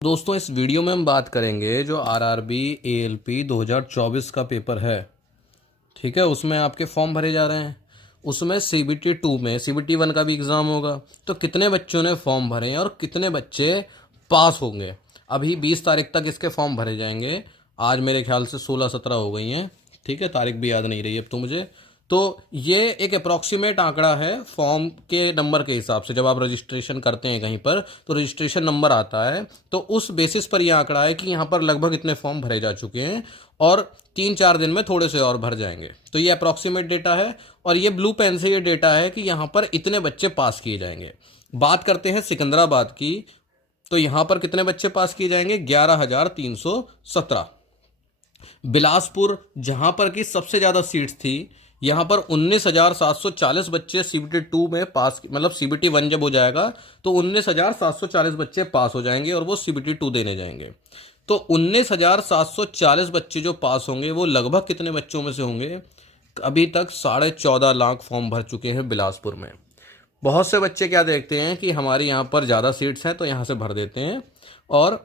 दोस्तों इस वीडियो में हम बात करेंगे जो आरआरबी एएलपी 2024 का पेपर है। ठीक है, उसमें आपके फॉर्म भरे जा रहे हैं। उसमें सीबीटी 2 में सीबीटी 1 का भी एग्ज़ाम होगा। तो कितने बच्चों ने फॉर्म भरे हैं और कितने बच्चे पास होंगे। अभी 20 तारीख तक इसके फॉर्म भरे जाएंगे। आज मेरे ख्याल से 16-17 हो गई हैं। ठीक है, तारीख भी याद नहीं रही अब तो मुझे। तो ये एक अप्रॉक्सीमेट आंकड़ा है फॉर्म के नंबर के हिसाब से। जब आप रजिस्ट्रेशन करते हैं कहीं पर तो रजिस्ट्रेशन नंबर आता है, तो उस बेसिस पर यह आंकड़ा है कि यहाँ पर लगभग इतने फॉर्म भरे जा चुके हैं और 3-4 दिन में थोड़े से और भर जाएंगे। तो ये अप्रॉक्सीमेट डेटा है और ये ब्लू पेन से ये डेटा है कि यहाँ पर इतने बच्चे पास किए जाएंगे। बात करते हैं सिकंदराबाद की, तो यहाँ पर कितने बच्चे पास किए जाएंगे? 11,317। बिलासपुर जहां पर की सबसे ज्यादा सीट्स थी, यहां पर 19,740 बच्चे सीबीटी 2 में पास, मतलब सीबीटी 1 जब हो जाएगा तो 19,740 बच्चे पास हो जाएंगे और वो सीबीटी 2 देने जाएंगे। तो 19,740 बच्चे जो पास होंगे वो लगभग कितने बच्चों में से होंगे? अभी तक 14.5 लाख फॉर्म भर चुके हैं बिलासपुर में। बहुत से बच्चे क्या देखते हैं कि हमारे यहाँ पर ज़्यादा सीट्स हैं तो यहाँ से भर देते हैं और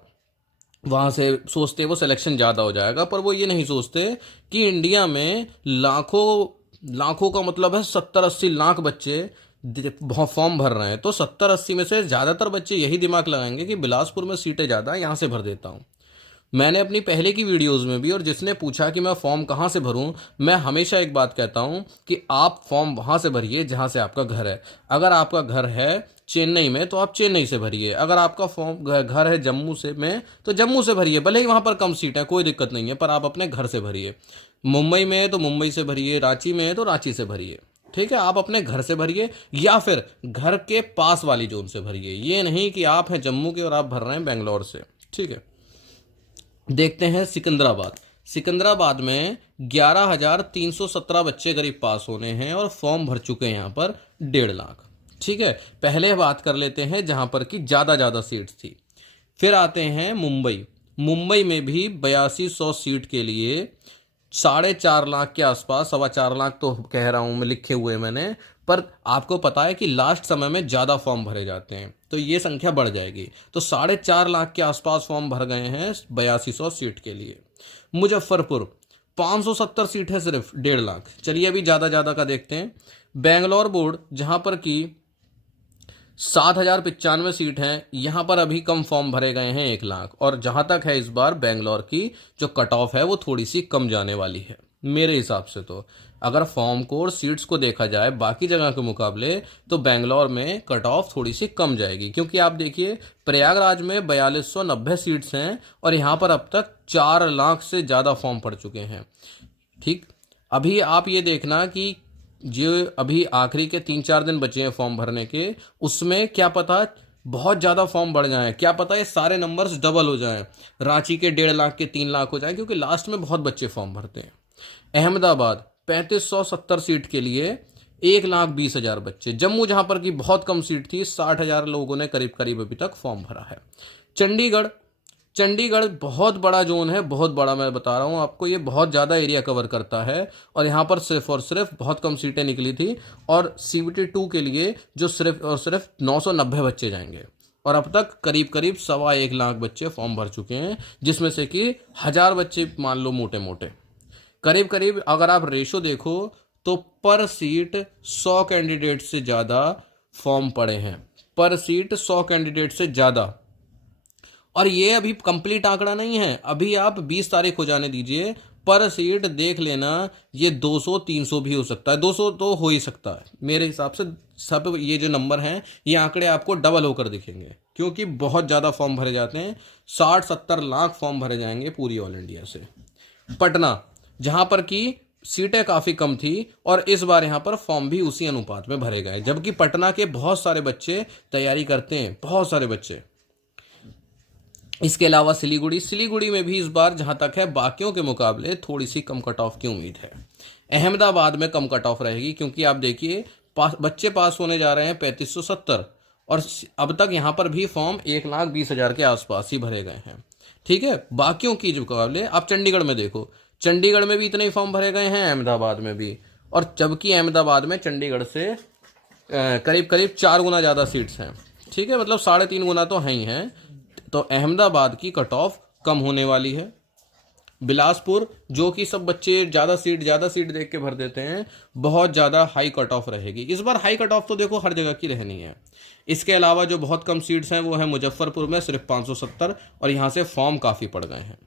वहाँ से सोचते वो सिलेक्शन ज़्यादा हो जाएगा, पर वो ये नहीं सोचते कि इंडिया में लाखों लाखों का मतलब है 70-80 लाख बच्चे फॉर्म भर रहे हैं। तो 70-80 में से ज़्यादातर बच्चे यही दिमाग लगाएंगे कि बिलासपुर में सीटें ज़्यादा, यहाँ से भर देता हूँ। मैंने अपनी पहले की वीडियोस में भी, और जिसने पूछा कि मैं फॉर्म कहाँ से भरूं, मैं हमेशा एक बात कहता हूं कि आप फॉर्म वहाँ से भरिए जहाँ से आपका घर है। अगर आपका घर है चेन्नई में तो आप चेन्नई से भरिए। अगर आपका फॉर्म घर है जम्मू से में तो जम्मू से भरिए। भले ही वहाँ पर कम सीट है, कोई दिक्कत नहीं है, पर आप अपने घर से भरिए। मुंबई में है तो मुंबई से भरिए, रांची में है तो रांची से भरिए। ठीक है, आप अपने घर से भरिए या फिर घर के पास वाली जोन से भरिए। ये नहीं कि आप हैं जम्मू के और आप भर रहे हैं बेंगलोर से। ठीक है, देखते हैं सिकंदराबाद। सिकंदराबाद में 11,317 बच्चे करीब पास होने हैं और फॉर्म भर चुके हैं यहाँ पर 1.5 लाख। ठीक है, पहले बात कर लेते हैं जहाँ पर कि ज़्यादा सीट्स थी। फिर आते हैं मुंबई। मुंबई में भी 8200 सीट के लिए 4.5 लाख के आसपास, 4.25 लाख तो कह रहा हूँ मैं, लिखे हुए मैंने, पर आपको पता है कि लास्ट समय में ज़्यादा फॉर्म भरे जाते हैं तो ये संख्या बढ़ जाएगी। तो 4.5 लाख के आसपास फॉर्म भर गए हैं 8200 सीट के लिए। मुजफ्फरपुर 570 सीट है, सिर्फ 1.5 लाख। चलिए अभी ज़्यादा का देखते हैं। बेंगलोर बोर्ड जहाँ पर कि 7,095 सीट हैं, यहाँ पर अभी कम फॉर्म भरे गए हैं 1 लाख। और जहाँ तक है इस बार बेंगलोर की जो कट ऑफ है वो थोड़ी सी कम जाने वाली है मेरे हिसाब से। तो अगर फॉर्म को और सीट्स को देखा जाए बाकी जगह के मुकाबले तो बेंगलोर में कट ऑफ थोड़ी सी कम जाएगी। क्योंकि आप देखिए प्रयागराज में 4290 सीट्स हैं और यहाँ पर अब तक 4 लाख से ज़्यादा फॉर्म पड़ चुके हैं। ठीक, अभी आप ये देखना कि जो अभी आखिरी के 3-4 दिन बचे हैं फॉर्म भरने के, उसमें क्या पता बहुत ज़्यादा फॉर्म बढ़ जाएं, क्या पता ये सारे नंबर्स डबल हो जाएं, रांची के 1.5 लाख के 3 लाख हो जाएं, क्योंकि लास्ट में बहुत बच्चे फॉर्म भरते हैं। अहमदाबाद 3570 सीट के लिए 1,20,000 बच्चे। जम्मू जहां पर की बहुत कम सीट थी, 60,000 लोगों ने करीब करीब अभी तक फॉर्म भरा है। चंडीगढ़ चंडीगढ़ बहुत बड़ा जोन है, बहुत बड़ा, मैं बता रहा हूँ आपको, ये बहुत ज़्यादा एरिया कवर करता है और यहाँ पर सिर्फ और सिर्फ बहुत कम सीटें निकली थी और सीबीटी 2 के लिए जो सिर्फ और सिर्फ 990 बच्चे जाएंगे और अब तक करीब करीब 1.25 लाख बच्चे फॉर्म भर चुके हैं, जिसमें से कि 1,000 बच्चे मान लो मोटे मोटे। करीब करीब अगर आप रेशो देखो तो पर सीट 100 कैंडिडेट से ज़्यादा फॉर्म पड़े हैं, पर सीट 100 कैंडिडेट से ज़्यादा। और ये अभी कंप्लीट आंकड़ा नहीं है, अभी आप 20 तारीख हो जाने दीजिए, पर सीट देख लेना ये 200-300 भी हो सकता है, 200 तो हो ही सकता है मेरे हिसाब से। सब ये जो नंबर हैं ये आंकड़े आपको डबल होकर दिखेंगे क्योंकि बहुत ज़्यादा फॉर्म भरे जाते हैं। 60-70 लाख फॉर्म भरे जाएंगे पूरी ऑल इंडिया से। पटना जहाँ पर कि सीटें काफ़ी कम थी और इस बार यहाँ पर फॉर्म भी उसी अनुपात में भरे गए, जबकि पटना के बहुत सारे बच्चे तैयारी करते हैं, बहुत सारे बच्चे। इसके अलावा सिलीगुड़ी में भी इस बार जहां तक है बाकियों के मुकाबले थोड़ी सी कम कट ऑफ की उम्मीद है। अहमदाबाद में कम कट ऑफ रहेगी क्योंकि आप देखिए बच्चे पास होने जा रहे हैं 3570 और अब तक यहां पर भी फॉर्म 1,20,000 के आसपास ही भरे गए हैं। ठीक है, बाकियों की जो मुकाबले आप चंडीगढ़ में देखो, चंडीगढ़ में भी इतने ही फॉर्म भरे गए हैं, अहमदाबाद में भी, और जबकि अहमदाबाद में चंडीगढ़ से करीब करीब 4 गुना ज़्यादा सीट्स हैं। ठीक है, मतलब 3.5 गुना तो हैं ही हैं। तो अहमदाबाद की कट ऑफ कम होने वाली है। बिलासपुर, जो कि सब बच्चे ज़्यादा सीट देख के भर देते हैं, बहुत ज़्यादा हाई कट ऑफ रहेगी इस बार। हाई कट ऑफ तो देखो हर जगह की रहनी है। इसके अलावा जो बहुत कम सीट्स हैं वो है मुजफ्फरपुर में सिर्फ 570, और यहाँ से फॉर्म काफ़ी पड़ गए हैं।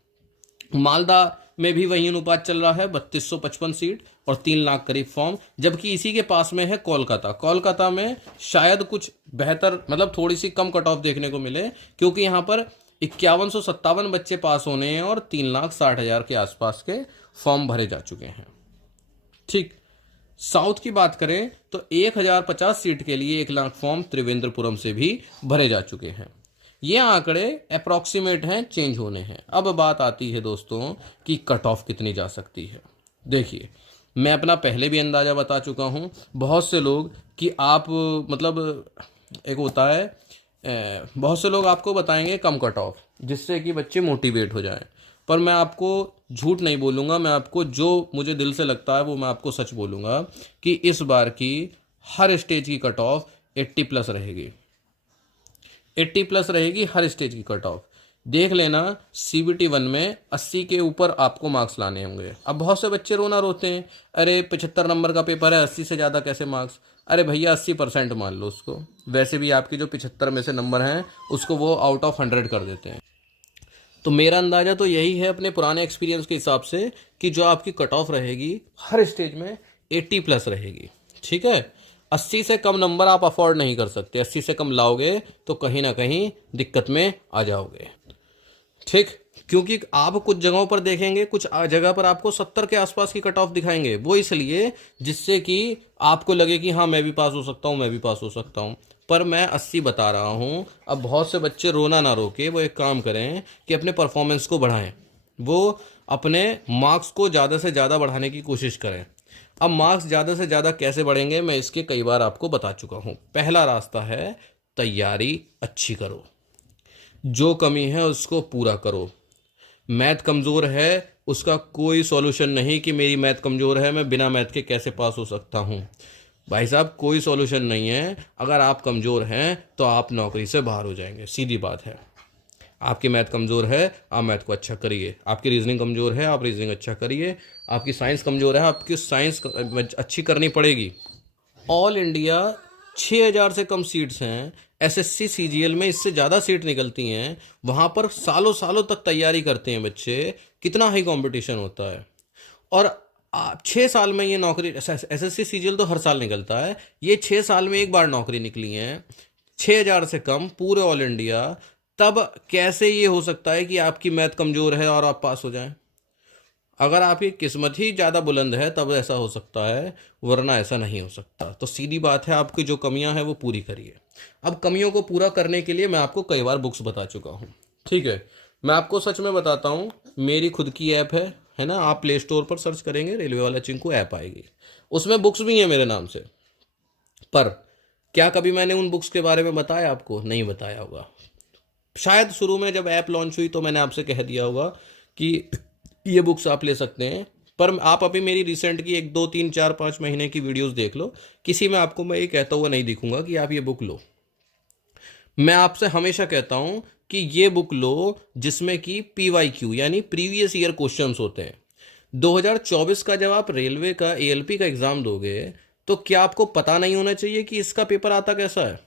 मालदा में भी वही अनुपात चल रहा है, 3255 सीट और 3 लाख करीब फॉर्म। जबकि इसी के पास में है कोलकाता में शायद कुछ बेहतर, मतलब थोड़ी सी कम कट ऑफ देखने को मिले, क्योंकि यहाँ पर 5157 बच्चे पास होने हैं और 3,60,000 के आसपास के फॉर्म भरे जा चुके हैं। ठीक। साउथ की बात करें तो 1050 सीट के लिए 1 लाख फॉर्म त्रिवेंद्रपुरम से भी भरे जा चुके हैं। ये आंकड़े अप्रॉक्सीमेट हैं, चेंज होने हैं। अब बात आती है दोस्तों कि कट ऑफ कितनी जा सकती है। देखिए, मैं अपना पहले भी अंदाज़ा बता चुका हूँ। बहुत से लोग कि आप मतलब एक होता है, बहुत से लोग आपको बताएंगे कम कट ऑफ, जिससे कि बच्चे मोटिवेट हो जाएं। पर मैं आपको झूठ नहीं बोलूँगा, मैं आपको जो मुझे दिल से लगता है वो मैं आपको सच बोलूँगा कि इस बार की हर स्टेज की कट ऑफ 80+ रहेगी। 80+ रहेगी हर स्टेज की कट ऑफ। देख लेना, CBT 1 में 80 के ऊपर आपको मार्क्स लाने होंगे। अब बहुत से बच्चे रोते हैं, अरे 75 नंबर का पेपर है, 80 से ज़्यादा कैसे मार्क्स। अरे भैया 80% मान लो उसको, वैसे भी आपकी जो 75 में से नंबर हैं उसको वो आउट ऑफ 100 कर देते हैं। तो मेरा अंदाज़ा तो यही है अपने पुराने एक्सपीरियंस के हिसाब से कि जो आपकी कट ऑफ रहेगी हर स्टेज में 80+ रहेगी। ठीक है, 80 से कम नंबर आप अफोर्ड नहीं कर सकते। 80 से कम लाओगे तो कहीं ना कहीं दिक्कत में आ जाओगे। ठीक, क्योंकि आप कुछ जगहों पर देखेंगे, कुछ जगह पर आपको 70 के आसपास की कट ऑफ दिखाएंगे, वो इसलिए जिससे कि आपको लगे कि हाँ मैं भी पास हो सकता हूँ, मैं भी पास हो सकता हूँ। पर मैं 80 बता रहा हूँ। अब बहुत से बच्चे रोना ना रोके, वो एक काम करें कि अपने परफॉर्मेंस को बढ़ाएं, वो अपने मार्क्स को ज़्यादा से ज़्यादा बढ़ाने की कोशिश करें। अब मार्क्स ज़्यादा से ज़्यादा कैसे बढ़ेंगे, मैं इसके कई बार आपको बता चुका हूँ। पहला रास्ता है तैयारी अच्छी करो, जो कमी है उसको पूरा करो। मैथ कमज़ोर है, उसका कोई सॉल्यूशन नहीं कि मेरी मैथ कमज़ोर है, मैं बिना मैथ के कैसे पास हो सकता हूँ। भाई साहब, कोई सॉल्यूशन नहीं है। अगर आप कमज़ोर हैं तो आप नौकरी से बाहर हो जाएंगे, सीधी बात है। आपकी मैथ कमज़ोर है, आप मैथ को अच्छा करिए। आपकी रीजनिंग कमज़ोर है, आप रीजनिंग अच्छा करिए। आपकी साइंस कमज़ोर है, आपकी साइंस अच्छी करनी पड़ेगी। ऑल इंडिया 6000 से कम सीट्स हैं। SSC CGL में इससे ज़्यादा सीट निकलती हैं। वहाँ पर सालों सालों तक तैयारी करते हैं बच्चे। कितना हाई कंपटीशन होता है। और 6 साल में ये नौकरी, SSC CGL तो हर साल निकलता है, ये 6 साल में एक बार नौकरी निकली है। 6000 से कम पूरे ऑल इंडिया। तब कैसे ये हो सकता है कि आपकी मैथ कमज़ोर है और आप पास हो जाएं? अगर आपकी किस्मत ही ज़्यादा बुलंद है तब ऐसा हो सकता है, वरना ऐसा नहीं हो सकता। तो सीधी बात है, आपकी जो कमियां हैं वो पूरी करिए। अब कमियों को पूरा करने के लिए मैं आपको कई बार बुक्स बता चुका हूँ। ठीक है, मैं आपको सच में बताता हूँ, मेरी खुद की ऐप है ना, आप प्ले स्टोर पर सर्च करेंगे रेलवे वाला चिंकू ऐप आएगी, उसमें बुक्स भी हैं मेरे नाम से। पर क्या कभी मैंने उन बुक्स के बारे में बताया आपको? नहीं बताया होगा। शायद शुरू में जब ऐप लॉन्च हुई तो मैंने आपसे कह दिया होगा कि ये बुक्स आप ले सकते हैं। पर आप अभी मेरी रिसेंट की 1, 2, 3, 4, 5 महीने की वीडियोस देख लो, किसी में आपको मैं ये कहता हुआ नहीं दिखूंगा कि आप ये बुक लो। मैं आपसे हमेशा कहता हूं कि ये बुक लो जिसमें कि PYQ यानी प्रीवियस ईयर क्वेश्चंस होते हैं। 2024 का जब आप रेलवे का ALP का एग्जाम दोगे तो क्या आपको पता नहीं होना चाहिए कि इसका पेपर आता कैसा है?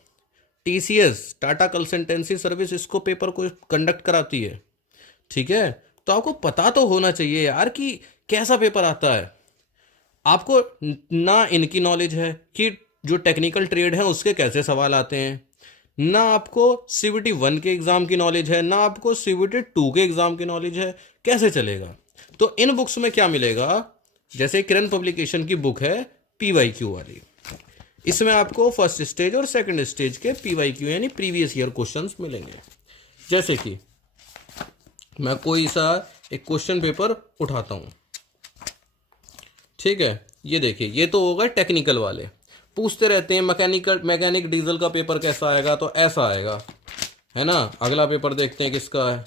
TCS, टाटा कंसल्टेंसी सर्विस, इसको पेपर को कंडक्ट कराती है। ठीक है, तो आपको पता तो होना चाहिए यार कि कैसा पेपर आता है। आपको ना इनकी नॉलेज है कि जो टेक्निकल ट्रेड है उसके कैसे सवाल आते हैं, ना आपको CBT 1 के एग्जाम की नॉलेज है, ना आपको CBT 2 के एग्जाम की नॉलेज है। कैसे चलेगा? तो इन बुक्स में क्या मिलेगा, जैसे किरण पब्लिकेशन की बुक है PYQ वाली, इसमें आपको फर्स्ट स्टेज और सेकंड स्टेज के PYQ यानी प्रीवियस ईयर क्वेश्चंस मिलेंगे। जैसे कि मैं कोई सा एक क्वेश्चन पेपर उठाता हूं। ठीक है, ये देखिए, ये तो होगा टेक्निकल वाले, पूछते रहते हैं मैकेनिक डीजल का पेपर कैसा आएगा, तो ऐसा आएगा, है ना। अगला पेपर देखते हैं किसका है।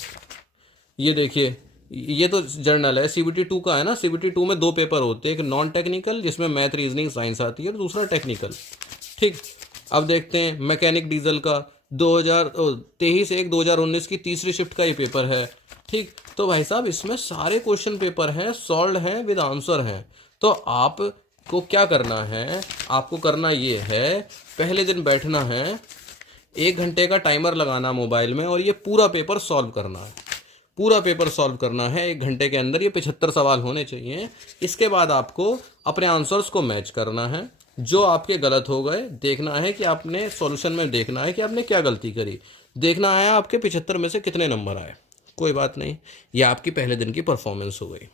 ये देखिए, ये तो जर्नल है, CBT 2 का है ना। CBT 2 में 2 पेपर होते हैं, एक नॉन टेक्निकल जिसमें मैथ रीजनिंग साइंस आती है, और दूसरा टेक्निकल। ठीक, अब देखते हैं मैकेनिक डीजल का 2023/1/2019 की तीसरी शिफ्ट का ये पेपर है। ठीक, तो भाई साहब इसमें सारे क्वेश्चन पेपर हैं, सॉल्व हैं, विद आंसर हैं। तो आपको क्या करना है, आपको करना ये है, पहले दिन बैठना है, 1 घंटे का टाइमर लगाना मोबाइल में और ये पूरा पेपर सॉल्व करना है। पूरा पेपर सॉल्व करना है 1 घंटे के अंदर, ये 75 सवाल होने चाहिए। इसके बाद आपको अपने आंसर्स को मैच करना है। जो आपके गलत हो गए देखना है कि आपने सॉल्यूशन में देखना है कि आपने क्या गलती करी, देखना है आपके 75 में से कितने नंबर आए। कोई बात नहीं, ये आपकी पहले दिन की परफॉर्मेंस हो गई।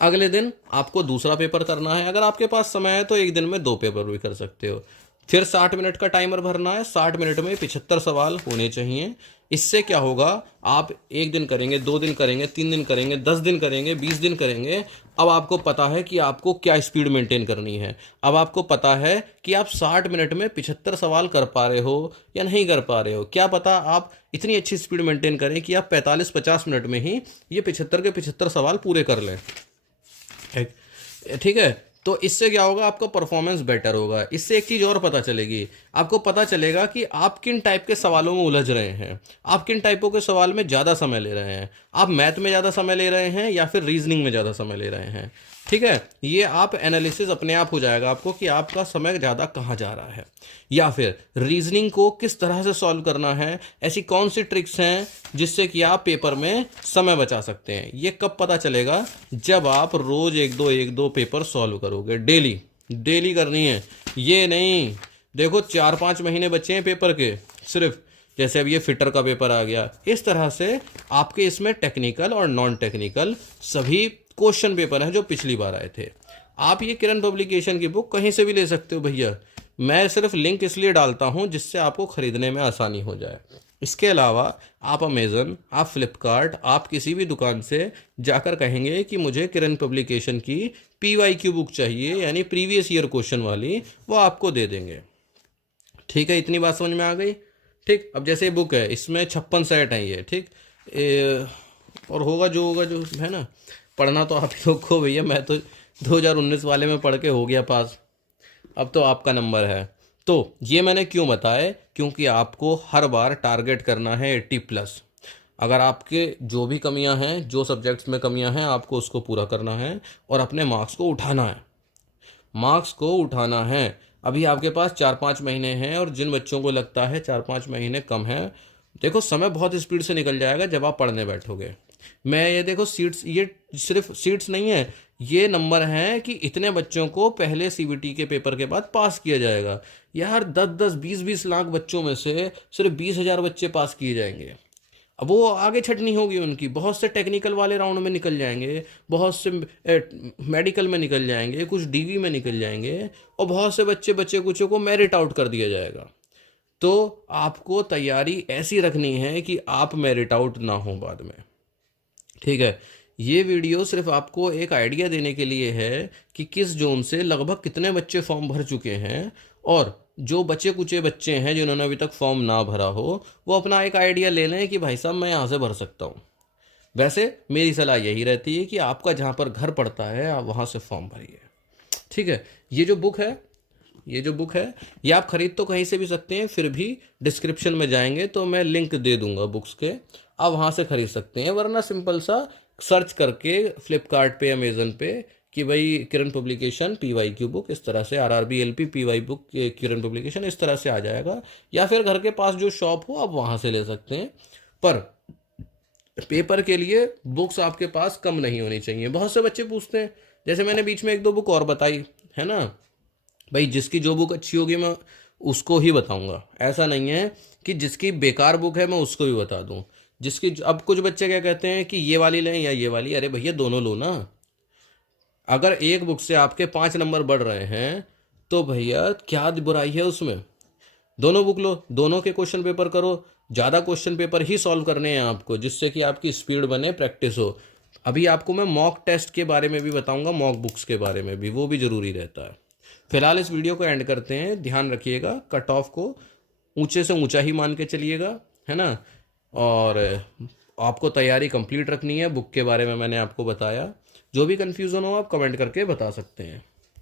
अगले दिन आपको दूसरा पेपर करना है। अगर आपके पास समय है तो एक दिन में 2 पेपर भी कर सकते हो। फिर 60 मिनट का टाइमर भरना है, 60 मिनट में 75 सवाल होने चाहिए। इससे क्या होगा, आप 1 दिन करेंगे, 2 दिन करेंगे, 3 दिन करेंगे, 10 दिन करेंगे, 20 दिन करेंगे। अब आपको पता है कि आपको क्या स्पीड मेंटेन करनी है। अब आपको पता है कि आप 60 मिनट में 75 सवाल कर पा रहे हो या नहीं कर पा रहे हो। क्या पता आप इतनी अच्छी स्पीड मेंटेन करें कि आप 45-50 मिनट में ही ये 75 के 75 सवाल पूरे कर लें। ठीक है, तो इससे क्या होगा, आपका परफॉर्मेंस बेटर होगा। इससे एक चीज़ और पता चलेगी, आपको पता चलेगा कि आप किन टाइप के सवालों में उलझ रहे हैं, आप किन टाइपों के सवाल में ज़्यादा समय ले रहे हैं। आप मैथ में ज़्यादा समय ले रहे हैं या फिर रीजनिंग में ज़्यादा समय ले रहे हैं। ठीक है, ये आप एनालिसिस अपने आप हो जाएगा आपको कि आपका समय ज़्यादा कहाँ जा रहा है, या फिर रीजनिंग को किस तरह से सॉल्व करना है। ऐसी कौन सी ट्रिक्स हैं जिससे कि आप पेपर में समय बचा सकते हैं। ये कब पता चलेगा, जब आप रोज एक दो पेपर सॉल्व करोगे। डेली डेली करनी है, ये नहीं देखो 4-5 महीने बचे हैं पेपर के, सिर्फ जैसे अब ये फिटर का पेपर आ गया, इस तरह से आपके इसमें टेक्निकल और नॉन टेक्निकल सभी क्वेश्चन पेपर हैं जो पिछली बार आए थे। आप ये किरण पब्लिकेशन की बुक कहीं से भी ले सकते हो भैया। मैं सिर्फ लिंक इसलिए डालता हूँ जिससे आपको खरीदने में आसानी हो जाए। इसके अलावा आप अमेज़न, आप फ्लिपकार्ट, आप किसी भी दुकान से जाकर कहेंगे कि मुझे किरण पब्लिकेशन की PYQ बुक चाहिए, यानी प्रीवियस ईयर क्वेश्चन वाली, वो आपको दे देंगे। ठीक है, इतनी बात समझ में आ गई। ठीक, अब जैसे बुक है, इसमें 56 सेट हैं ये। ठीक, और होगा जो है ना, पढ़ना तो आप ही लोग को भैया, मैं तो 2019 वाले में पढ़ के हो गया पास, अब तो आपका नंबर है। तो ये मैंने क्यों बताया, क्योंकि आपको हर बार टारगेट करना है 80+। अगर आपके जो भी कमियां हैं, जो सब्जेक्ट्स में कमियां हैं, आपको उसको पूरा करना है और अपने मार्क्स को उठाना है। मार्क्स को उठाना है। अभी आपके पास 4-5 महीने हैं, और जिन बच्चों को लगता है 4-5 महीने कम है, देखो समय बहुत स्पीड से निकल जाएगा जब आप पढ़ने बैठोगे। मैं ये देखो सीट्स, ये सिर्फ सीट्स नहीं है, ये नंबर हैं कि इतने बच्चों को पहले CBT के पेपर के बाद पास किया जाएगा। यार 10-10, 20-20 लाख बच्चों में से सिर्फ 20,000 बच्चे पास किए जाएंगे। अब वो आगे छटनी होगी उनकी, बहुत से टेक्निकल वाले राउंड में निकल जाएंगे, बहुत से मेडिकल में निकल जाएंगे, कुछ DV में निकल जाएंगे, और बहुत से बच्चे कुछ को मेरिट आउट कर दिया जाएगा। तो आपको तैयारी ऐसी रखनी है कि आप मेरिट आउट ना हो बाद में। ठीक है, ये वीडियो सिर्फ आपको एक आइडिया देने के लिए है कि किस जोन से लगभग कितने बच्चे फॉर्म भर चुके हैं, और जो बचे कुचे बच्चे हैं जिन्होंने अभी तक फॉर्म ना भरा हो, वो अपना एक आइडिया ले लें कि भाई साहब मैं यहाँ से भर सकता हूँ। वैसे मेरी सलाह यही रहती है कि आपका जहाँ पर घर पड़ता है आप वहाँ से फॉर्म भरिए। ठीक है, ये जो बुक है ये आप खरीद तो कहीं से भी सकते हैं, फिर भी डिस्क्रिप्शन में जाएंगे तो मैं लिंक दे दूंगा बुक्स के, आप वहाँ से खरीद सकते हैं। वरना सिंपल सा सर्च करके फ्लिपकार्ट पे, अमेज़न पे कि भाई किरण पब्लिकेशन PYQ बुक, इस तरह से RRB LP PY बुक किरण पब्लिकेशन, इस तरह से आ जाएगा। या फिर घर के पास जो शॉप हो आप वहाँ से ले सकते हैं। पर पेपर के लिए बुक्स आपके पास कम नहीं होनी चाहिए। बहुत से बच्चे पूछते हैं, जैसे मैंने बीच में 1-2 बुक और बताई है ना भाई, जिसकी जो बुक अच्छी होगी मैं उसको ही बताऊंगा। ऐसा नहीं है कि जिसकी बेकार बुक है मैं उसको भी बता दूं। जिसकी, अब कुछ बच्चे क्या कहते हैं कि ये वाली लें या ये वाली, अरे भैया दोनों लो ना। अगर एक बुक से आपके 5 नंबर बढ़ रहे हैं तो भैया क्या बुराई है उसमें, दोनों बुक लो, दोनों के क्वेश्चन पेपर करो। ज़्यादा क्वेश्चन पेपर ही सॉल्व करने हैं आपको, जिससे कि आपकी स्पीड बने, प्रैक्टिस हो। अभी आपको मैं मॉक टेस्ट के बारे में भी बताऊंगा, मॉक बुक्स के बारे में भी, वो भी ज़रूरी रहता है। फिलहाल इस वीडियो को एंड करते हैं। ध्यान रखिएगा, कट ऑफ को ऊंचे से ऊंचा ही मान के चलिएगा, है ना। और आपको तैयारी कंप्लीट रखनी है। बुक के बारे में मैंने आपको बताया। जो भी कन्फ्यूज़न हो आप कमेंट करके बता सकते हैं।